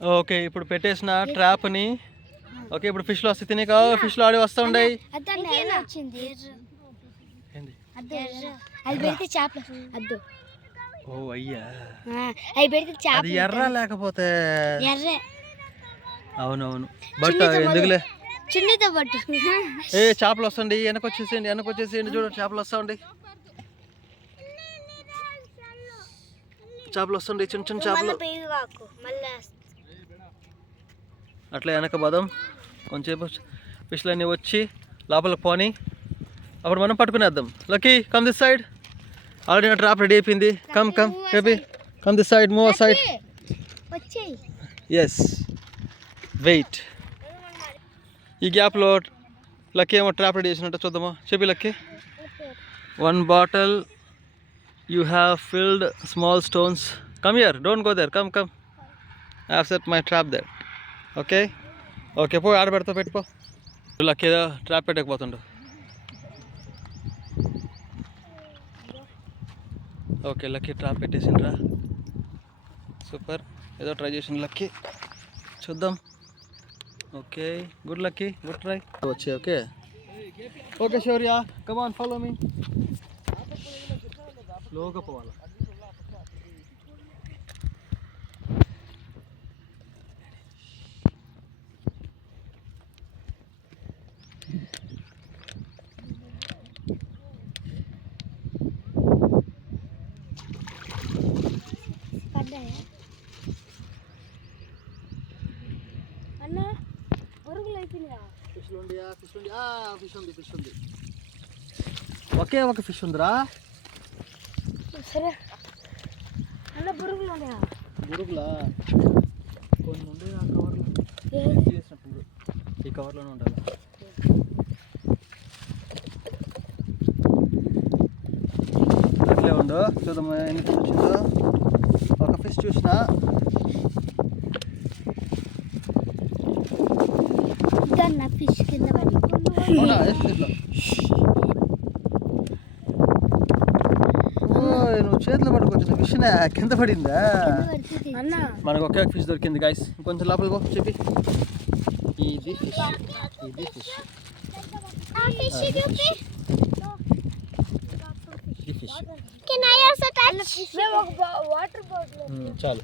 Okay ఇప్పుడు పెట్టేసిన ట్రాప్ని. Okay ఇప్పుడు ఫిష్లు వస్తాయి తినే ఫిష్లు ఆడి వస్తూ ఉండయి. ఓ అయ్యా అది ఎర్ర లేకపోతే అవునవును బట్ ఎందుకులే ఏ చేపలు వస్తుంది వెనకొచ్చేసేయండి చూడు చేపలు వస్తా ఉండి చేపలు వస్తుండే చిన్న చిన్న చేపలు అట్లా వెనక బదం కొంచెంసేపు ఫిష్లన్నీ వచ్చి లోపలికి పోని అప్పుడు మనం పట్టుకునేద్దాం. Lucky come this side. Already నా ట్రాప్ రెడీ అయిపోయింది. Come come baby come this side move side. Yes wait. ఈ గ్యాప్లో లక్కీ ఏమో ట్రాప్ రెడీ చేసినట్టు చూద్దామా. చెప్పి Lucky 1 bottle you have filled small stones. Come here, don't go there, come I have set my trap there. Okay పో ఆడ పెడతా పెట్టుకో. లక్కీ ఏదో ట్రాప్ పెట్టకపోతుండు. ఓకే లక్కీ ట్రాప్ పెట్టేసిండ్రా సూపర్. ఏదో ట్రై చేసిండు లక్కీ చూద్దాం. Okay good Lucky good try వచ్చి. Okay Shaurya come on follow me. స్లోగా పోవాలి. ఫిష్ ఉంది ఒకే ఒక ఫిష్ ఉందిరా. సరే అన్న బురుగులా కొన్ని ఉండే ఆ కవర్లో చేసినప్పుడు ఈ కవర్లోనే ఉండాలి. అట్లే ఉండు చూద్దాం ఎన్ని ఫిష్ వచ్చిందో. ఒక ఫిష్ చూసిన ఫిష్ కింద నువ్వు చేతిలో పట్టుకొచ్చిన ఫిష్ కింద పడిందా. మనకు ఒకే ఫిష్ దొరికింది గైస్. కొంచెం లోపల పో చెప్పి. ఇది ఫిష్ చాలు